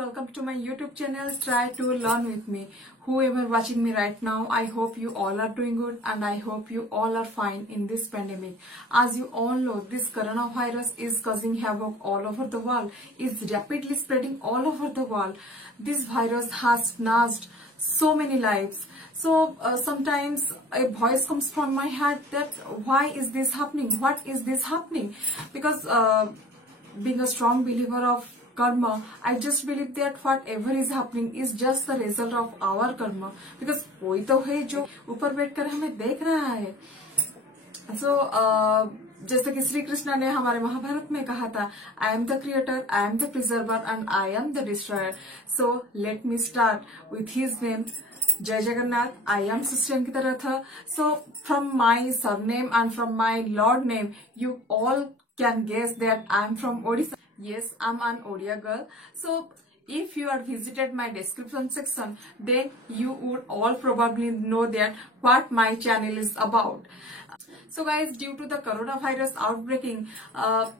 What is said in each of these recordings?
welcome to my YouTube channel. Try to learn with me. Whoever watching me right now, I hope you all are doing good and I hope you all are fine in this pandemic. As you all know, this coronavirus is causing havoc all over the world. It's rapidly spreading all over the world. This virus has snatched so many lives. So sometimes a voice comes from my head that why is this happening? What is this happening? Because being a strong believer of karma, I just believe that whatever is happening is just the result of our karma. Because कोई तो है जो ऊपर बैठकर हमें देख रहा है. So जैसे कि श्री कृष्ण ने हमारे महाभारत में कहा था, I am the creator, I am the preserver and I am the destroyer. So let me start with his name. Jai Jagannath, I am Sister Ankita Ratha. So from my surname and from my Lord name, you all can guess that I am from Odisha. Yes, I'm an Odia girl. So if you are visited my description section, then you would all probably know that what my channel is about. So guys, due to the coronavirus outbreaking,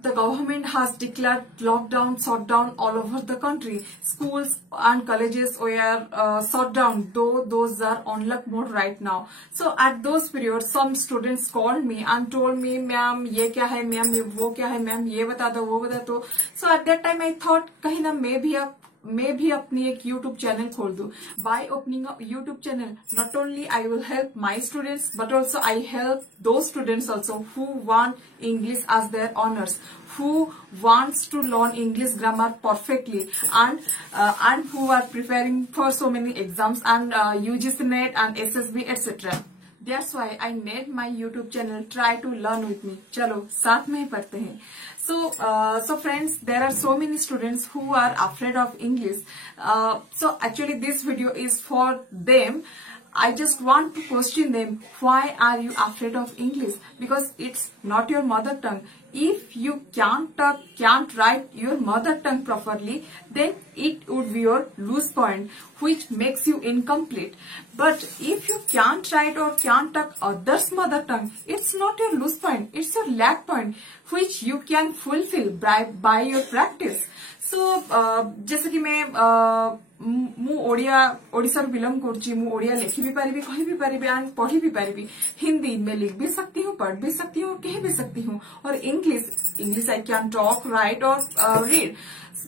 the government has declared lockdown, shutdown all over the country. Schools and colleges were shut down, though those are on lock mode right now. So at those periods, some students called me and told me, "Ma'am, ये क्या है? Ma'am, ये वो क्या है? Ma'am, ये बता दो, वो बता दो." So at that time, I thought, कहीं ना मैं भी अपनी एक YouTube चैनल खोल दूं. By opening a YouTube channel, not only I will help my students, but also I help those students also who want English as their honors, who wants to learn English grammar perfectly, and who are preparing for so many exams and UGC NET and SSB etc. That's why I made my YouTube channel. Try to learn with me. चलो साथ में ही पढ़ते हैं. So friends, there are so many students who are afraid of English. So actually this video is for them. I just want to question them, why are you afraid of English? Because it's not your mother tongue. If you can't talk, can't write your mother tongue properly, then it would be your lose point, which makes you incomplete. But if you can't write or can't talk others' mother tongue, it's not your lose point, it's your lack point, which you can fulfill by your practice. So जैसे कि मैं मु Odisha belong करुच्ची, मु ओडिया लिखी भी पारिबी, कहि भी पारिबी and पढ़ी भी पारिबी. हिंदी में लिख भी सकती हूँ, पढ़ भी सकती हूँ, कह भी सकती हूँ. और English I can talk, right और read.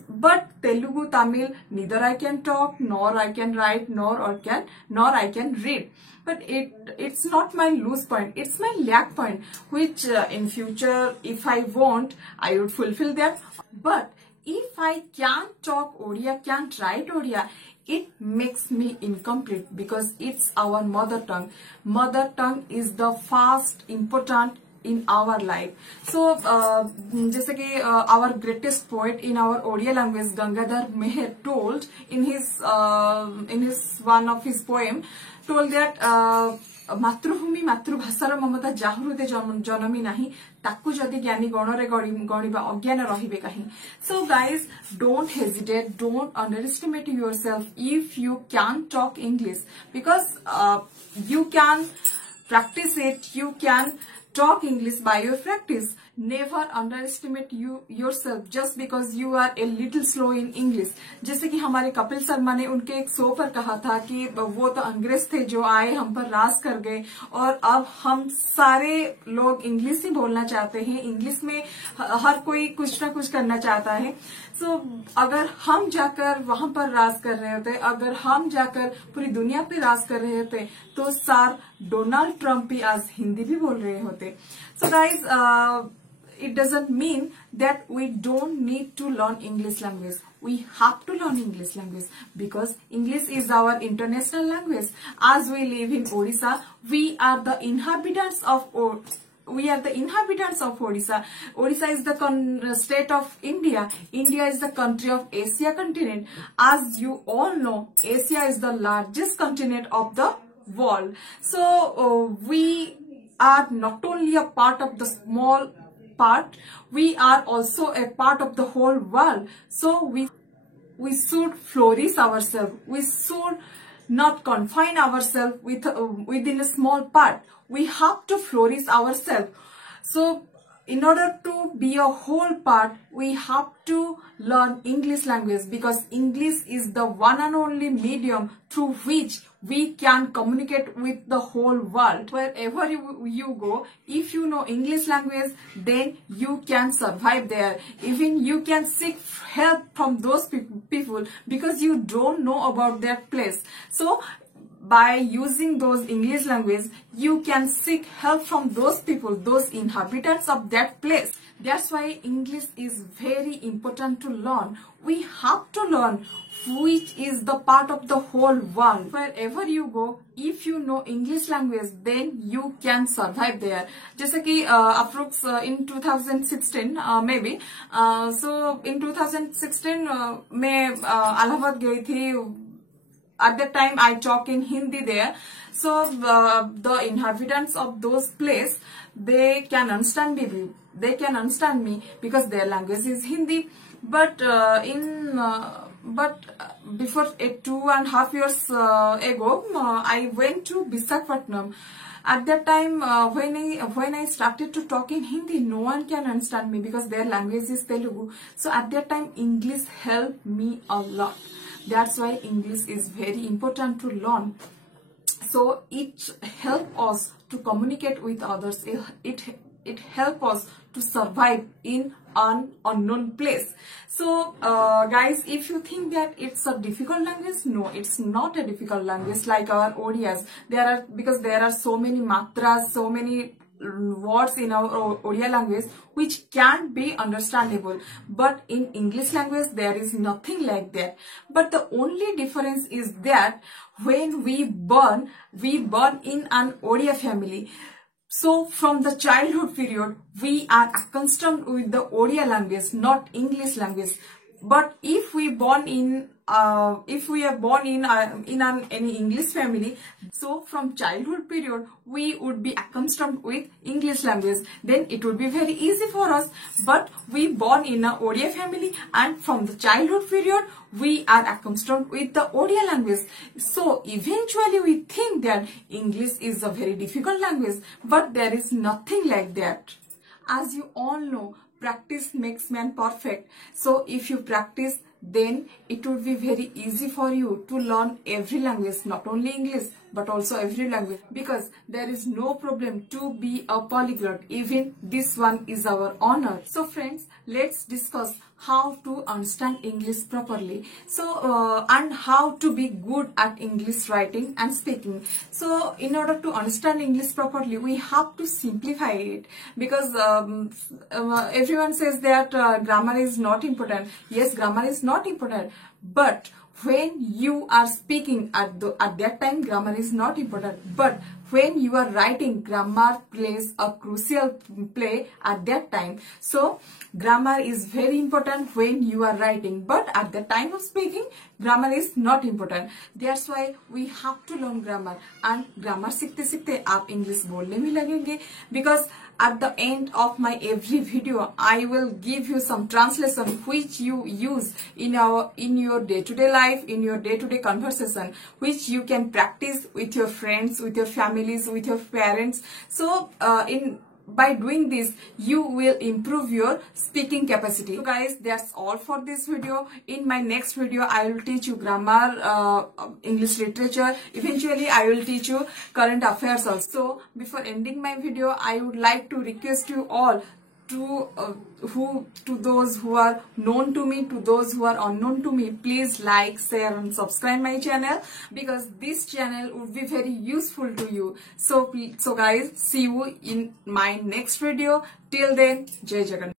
But Telugu, Tamil, neither I can talk, nor I can write, nor I can read. But it's not my lose point, it's my lack point, which in future, if I want, I would fulfill that. But if I can't talk Odia, can't write Odia, it makes me incomplete because it's our mother tongue. Mother tongue is the first important in our life. So जैसे कि our greatest poet in our Odia language, Gangadhar Meher, told in his one of his poem, told that मातृभूमि मातृभाषार ममता जाहृदे जनमी नाही, ताकू जदि ज्ञानी गणरे गणिबा अज्ञान रहिबे काहि. So guys, don't hesitate, don't underestimate yourself if you can talk English, because you can practice it, you can talk English by your practice. Never underestimate yourself just because you are a little slow in English. जैसे कि हमारे कपिल शर्मा ने उनके एक show पर कहा था कि वो तो अंग्रेज थे जो आए हम पर राज कर गए और अब हम सारे लोग इंग्लिश ही बोलना चाहते हैं. इंग्लिश में हर कोई कुछ ना कुछ करना चाहता है. So अगर हम जाकर वहां पर राज कर रहे होते, अगर हम जाकर पूरी दुनिया पे राज कर रहे होते, तो सर डोनाल्ड ट्रम्प भी आज हिंदी भी बोल रहे होते. So guys, it doesn't mean that we don't need to learn English language. We have to learn English language because English is our international language. As we live in Odisha, we are the inhabitants of Odisha. Odisha is the state of India. India is the country of Asia continent. As you all know, Asia is the largest continent of the world. So we are not only a part of the small part, we are also a part of the whole world. So we should flourish ourselves. We should not confine ourselves within a small part. We have to flourish ourselves. So in order to be a whole part, we have to learn English language, because English is the one and only medium through which we can communicate with the whole world. Wherever you go, if you know English language, then you can survive there. Even you can seek help from those people because you don't know about their place. So by using those English language, you can seek help from those people, those inhabitants of that place. That's why English is very important to learn. We have to learn, which is the part of the whole world. Wherever you go, if you know English language, then you can survive there. जैसे कि approx in 2016 maybe, so in 2016 मैं इलाहाबाद गई थी. At that time, I talk in Hindi there. So the inhabitants of those place, they can understand me. They can understand me because their language is Hindi. But before 2.5 years ago, I went to Visakhapatnam. At that time, when I started to talk in Hindi, no one can understand me because their language is Telugu. So at that time, English helped me a lot. That's why English is very important to learn. So it helps us to communicate with others. It helps us to survive in an unknown place. So guys, if you think that it's a difficult language, no, it's not a difficult language like our Odias. Because there are so many matras, so many words in our Odia language which can be understandable, but in English language there is nothing like that. But the only difference is that when we born in an Odia family. So from the childhood period, we are accustomed with the Odia language, not English language. But if we are born in any English family, so from childhood period we would be accustomed with English language. Then it would be very easy for us. But we born in a Odia family, and from the childhood period we are accustomed with the Odia language. So eventually we think that English is a very difficult language, but there is nothing like that. As you all know, practice makes man perfect. So if you practice, then it would be very easy for you to learn every language, not only English but also every language, because there is no problem to be a polyglot. Even this one is our honor. So friends, let's discuss how to understand English properly. So and how to be good at English writing and speaking. So in order to understand English properly, we have to simplify it, because everyone says that grammar is not important. Yes, grammar is not important, but when you are speaking at that time, grammar is not important. But when you are writing, grammar plays a crucial play at that time. So grammar is very important when you are writing, but at the time of speaking, grammar is not important. That's why we have to learn grammar. And grammar सीखते सीखते आप English बोलने भी लगेंगे, because at the end of my every video, I will give you some translation which you use in your day-to-day life, in your day-to-day conversation, which you can practice with your friends, with your families, with your parents. So by doing this, you will improve your speaking capacity. So guys, that's all for this video. In my next video, I will teach you grammar, English literature. Eventually, I will teach you current affairs also. So before ending my video, I would like to request you all to those who are known to me, to those who are unknown to me, please like, share and subscribe my channel, because this channel would be very useful to you. So guys, see you in my next video. Till then, Jai Jagannath.